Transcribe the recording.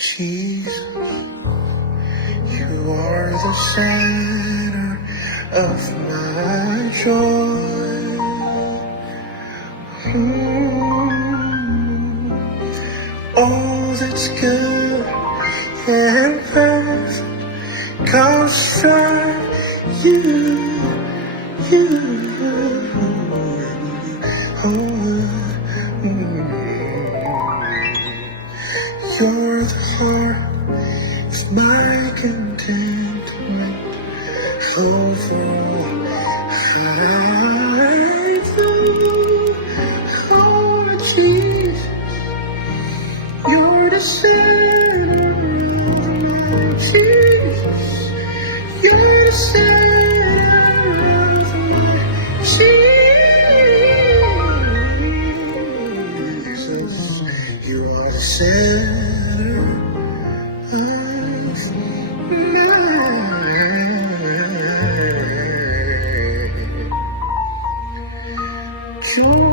Jesus, you are the center of my joy. All that's good and perfect comes from you. You're the heart of my contentment. Overall, I do. Oh, Jesus, you're the center of my Jesus. You're the center of my Jesus. You are the center of my joy.